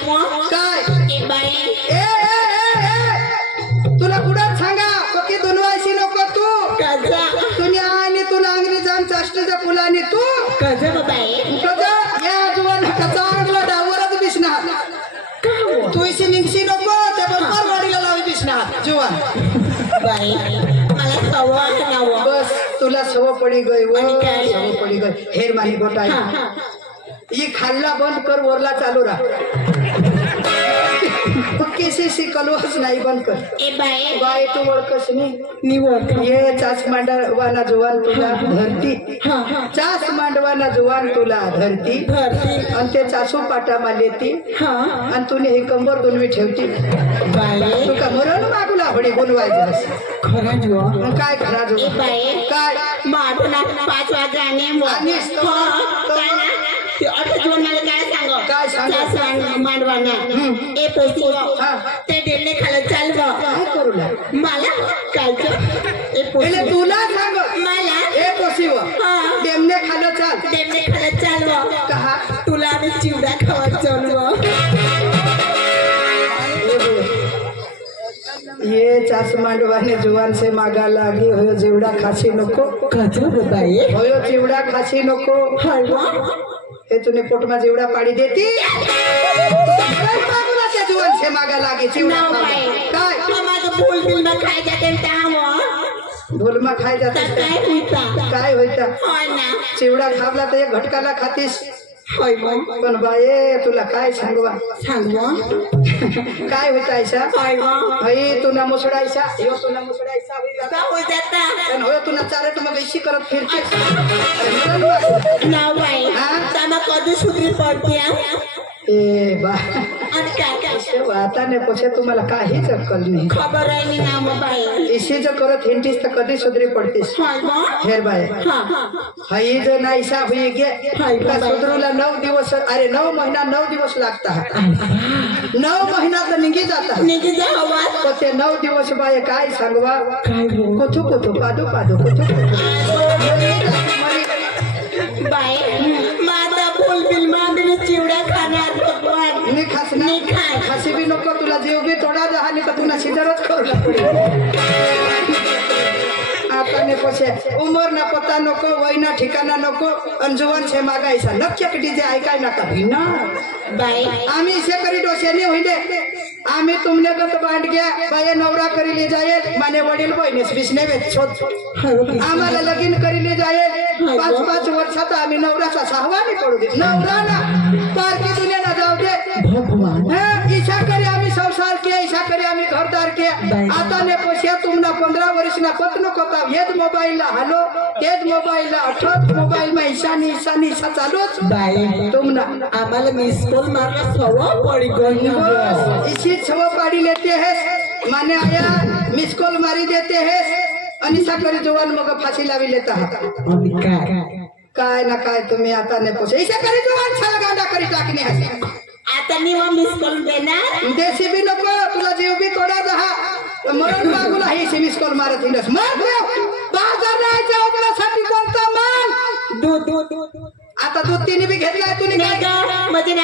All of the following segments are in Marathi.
काय ए बाई ए तुला कुठं सांगा पक्की दुनवायची नको तू कजा दुनिया आणि तुला अंगणी जाण चाष्टीच्या फुलाने तू कजा बाई कजा या जुवान चांगला डावरच दिसणार तू इशी निघशी नको त्या बरोबर वाडीला लावी दिसणार जुवान बाई मला सवय नाव बस तुला सव पडी गई आणि काय? सव पडी गई हेर मानी गोटा ही खाल्ला बंद कर वरला चालू राहा केसी कलवाच नाही बंद कर ए बाई बाय तू ओळखस नाही निवड ये चाच मांडवाना जुवान तुला धरती चाच मांडवाना जुवान तुला धरती धरती आणि ते चासू पाटा मालेती आणि तुने हे कंबर दुनवी ठेवती बाई तू का मरण मागूला हडी बोलवायचं खरं जुवा मग काय खरा ए जो बाई काय माझं ना 5 वाजता आणीस तो. काय ना ते 8 जून मला काय सांग काय सांग? मांडवाना ए पोसी हा. ते डेले खाला चाल काय करू लाग मला काय ए पोसी पहिले तुला सांग मला हे पोसीव हा. तेमने खालं चाल डेले खाला चाल कहा तुला आम्ही चिवडा खावा चालू ये चास मांडवाने जुवान से मागा लागी होयो जेवढा खासी नको कजो बाई होयो चिवडा खासी नको हे तुने पोटमा जेवढा पाडी देती मागूला त्या जुवान से मागा लागे चिवडा खायला. काय माझं बोल बिल मग खाय जाते त्यामुळं ढोलमा खाय जात काय होता काय होईता होय ना चिवडा खावला तर एक घटकाला खातीस होय मग पण बाये तुला काय सांगवा सांग काय होता ऐसा होय मग हई तुला मुसडायचा ह्यो तुला मुसडायचा होई जाता. का हो जाता पण होय तुला चारट मग इशी करत फिरते नाव बाई हा? त्याला कधी सुधरी पडते ए बा आणि काय काय आता नाही पोसे तुम्हाला काहीच अक्कल नाही खबर आहे नी नाम बाई इशी जो करत हिंटीस तर कधी सुधरी पडतीस होय मग हेर बाय हा हई जो नाहीसा हुई गे हाय का बाबा. सुधरूला 9 दिवस अरे 9 महिना 9 दिवस लागता 9 महिना तर निघी जाता निघी जा हवा तो ते 9 दिवस बाय काय सांगवा काय बोल कुथू कुथू पादू पादू कुथू बाई माझा बोल बिल मांडणी चिवडा खाणार भगवान मी खासना मी खाय. खासी बी नको तुला जीव बी थोडा जहानी का तुला शिजरच करू लागतो आता ने पोसे उमर ना पता नको वय ना ठिकाणा नको अंजुवन से मागायचा नक्की डीजे ऐकाय नका भिन्ना बाई आम्ही इसे करी डोशेने होईले आम्ही तुमने गत बांध गया बाये नवरा करी ले जाए माने वडील बहिणीस बिसने वेच छोट आम्हाला लगीन करी ले जाए 5-5 वर्षात आम्ही नवराचा सहावा नाही पडू दे नवरा ना पारकी दुनिया ना जाऊ दे भगवान ईशा करे आम्ही संसार किया ईशा करे आम्ही घरदार किया आता ने पोसिया तुमना 15 वर्ष ना पत नको का हेच मोबाईल ला हलो तेच मोबाईल ला अठोत मोबाईल में ईशा चालूच बाई तुमना आम्हाला मिस कॉल मारला सवा पडी गई इसी छवा पाड़ी लेते हैं माने आया मिस कॉल मारी देते हैं अनिशा करी जवान मग फांसी लावी लेता है आणि काय ना काय तुम्ही आता ने पोसे इसे करी जवान छलगांडा करी टाकणे है आता मी मिस कॉल देणार देशी भी नको तुला जीव भी थोडा दहा मरण बागुला ही से मिस कॉल मारत हिंडस मर बाजार जायचं आपल्यासाठी कोणता माल दूध आता दूध तिने बी घेतलाय तुम्ही नाही काय गं, म्हणजे ना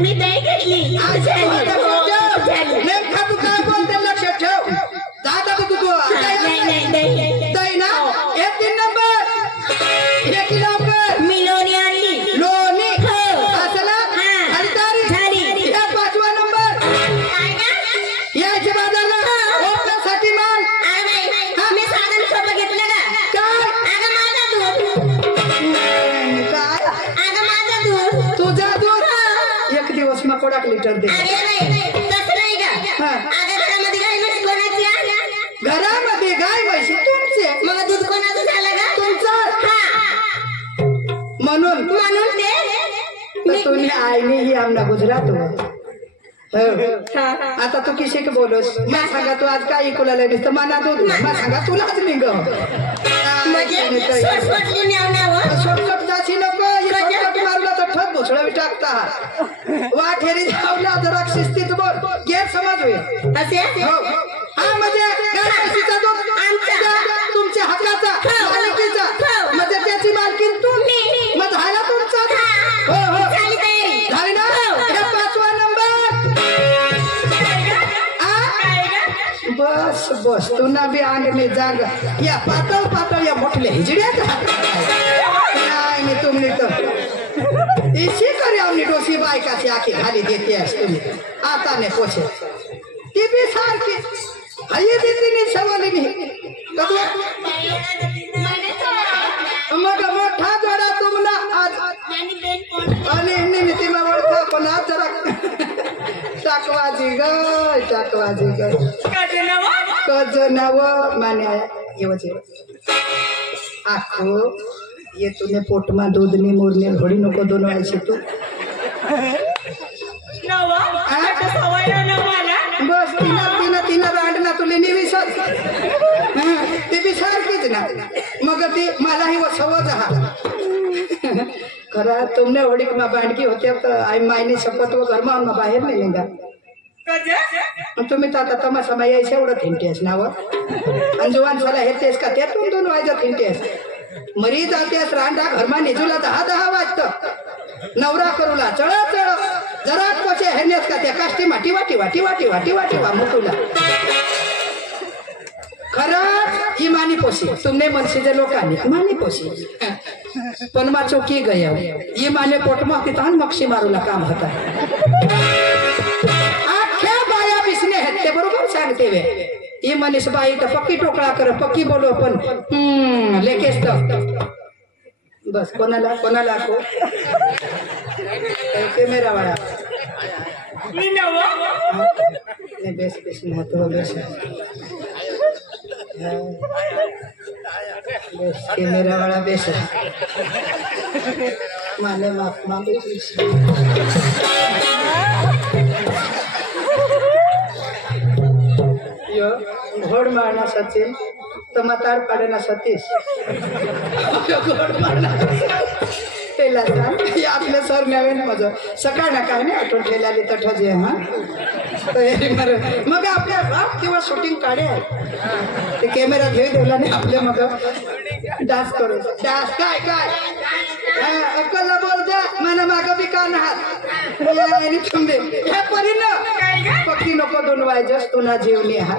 मी दही घेतली झाली. नेमका तू काय बोलते लक्षात ठेव दादा तू नाही दही दही ना एक 3 नंबर एक नंबर मी लोणी आणली लोणी हो. असला हा. खरीदारी झाली. या 5वा नंबर यायचे बाजारला आपल्यासाठी माल मी साधन सोबत घेतलं का काय अगं माझा दूध काय अगं माझा दूध तुझा दूध 1 दिवस मग कोडाक लिटर दे अरे नाही तसं नाही का हा. अगं घरामध्ये गाई म्हशी कोणाची आहे? घरामध्ये गाय म्हशी तुमचे मग दूध कोणाचं झालं का तुमचं हा म्हणून म्हणून तर तुम्ही आईने ही आमना गुजरात हो आता तू किशी बोलोस मला सांगा तू आज काय इकुला लेडीस तर मना दूध मला सांगा तुलाच निघ म्हणजे सोडली नेवण्यावर शॉर्टकट जाशी नको शॉर्टकट मारला तर ठप भोसळा टाकता वा ठेरी जावला जरा शिस्तीत बोल गैरसमज होईल असे हो हा म्हणजे गाय म्हशीचा दूध आमचा. तुमच्या हक्काचा हो. मालकीचा हो. म्हणजे त्याची मालकीन तुम्ही मी. मग झाला तुमचा हा. हो हो झाली तयारी झाली ना हो. हे 5वा नंबर बस बस तू ना बी अंग नाही जांग या पातळ पातळ या मोठल्या हिजड्यात नाही तुम्ही तर इशी करे आम्ही डोसी बायकाची आखी खाली देते तुम्ही आता नाही पोचे ती बी सारखी हाय बी तिने सवाली मग मोठा जोडा तुम्हाला आज आणि निमितीला ओळखा पण आज जरा टाकवाजी ग कज नव मान्या येवच आखो ये तूने पोटमा दूधनी मोरने घोडी नको दोन व्हायची तू बस तिनं रांडना तुले निविसत ती बी सारखीच ना मग ती मलाही वसवत हा खरा तुमने होडीक मा बांडकी होत्या तर आई मायने शपथ व घरमा बाहेर नाही निघा तुम्ही तर आता तमाशा माई यायचं एवढं थिंटेस नाव अंजुवान झाला हे तेच का त्यातून दोन वाजता थिंटेस मरी जातेस रांडा घरमा निजूला 10 वाजत नवरा करूला चळ जरा कसे हेनेस का त्या काष्टी माटी वाटी वा मुतुला खरंच ही मानी पोशी तुमने मनसीचे लोकांनी मानी पोशी पण मा चौकी गया ही माने पोटमा तिथं मक्षी मारूला काम होता आख्या बाया बिसने आहेत ते बरोबर सांगते वे ही मनीष बाई तर पक्की टोकळा कर पक्की बोलो पण लेकेस तर बस कोणाला को कॅमेरा वाला नहीं बेस महत्व बेस कॅमेरा वाला बेस माने मामी यो घोड मारना सचिन टमाटर पाडना सतीश घोड मारना आपले सर नवीन माझं सकाळ ना काय नाही आठवण ठेवलेली तठजे हा मग आपल्या किंवा शूटिंग काढे ते कॅमेरा घेऊन ठेवला नाही आपले मग डान्स करू डान्स काय अक्कलला बोल जा मला मागं बी कान हात थांबे हे परी ना पक्की नको दोन वायजस तुला जेवली हा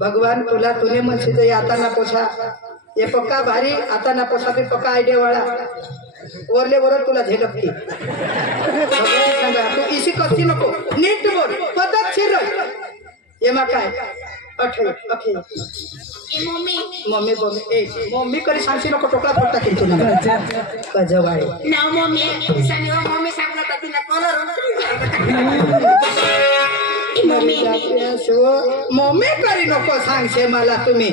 भगवान तुला तुने म्हणशील आता ना पोछा ये पक्का भारी आता ना पोसा भी पक्का आयडिया वाला वरले वर तुला झेलपती सांगा तू इसी कच्ची नको नीट बोल पद्धतशीर ये मा काय अखे मम्मी मम्मी करी सांगशी नको टोकला फोडता की तुला कजवाळे ना मम्मी सांगत तिला मम्मी करी नको सांगशे मला तुम्ही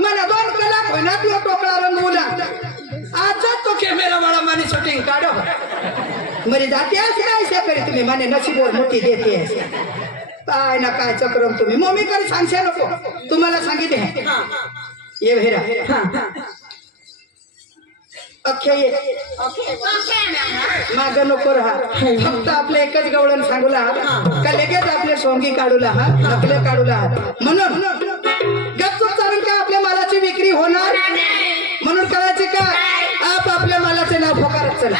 मला 2 कलाक होईना तुला टोकळा रंगवला आजच तो कॅमेरा वाला माने शूटिंग काढो मरी जाते काय करी तुम्ही माने नशीबवर मोठी देते काय ना काय चक्रम तुम्ही मम्मी करी सांगशे नको तुम्हाला सांगितले ये भेरा अख्या ये माग नको राहा फक्त आपलं एकच गवळण सांगूला का लगेच आपले सोंगी काढूला नकले काढूला म्हणून गपचूप चालून का आपल्या मालाची विक्री होणार म्हणून करायचे का आप आपल्या मालाचे नाव फोकारत चला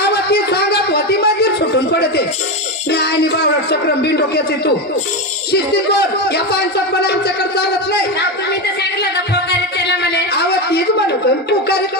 आवती सांगत होती माझी सुटून पडते मी आईनी बावड चक्रम बिन डोक्याचे तू शिस्तीत बोल या पानसट पण आमच्याकडे चालत नाही आवत तीच म्हणतो पुकारीत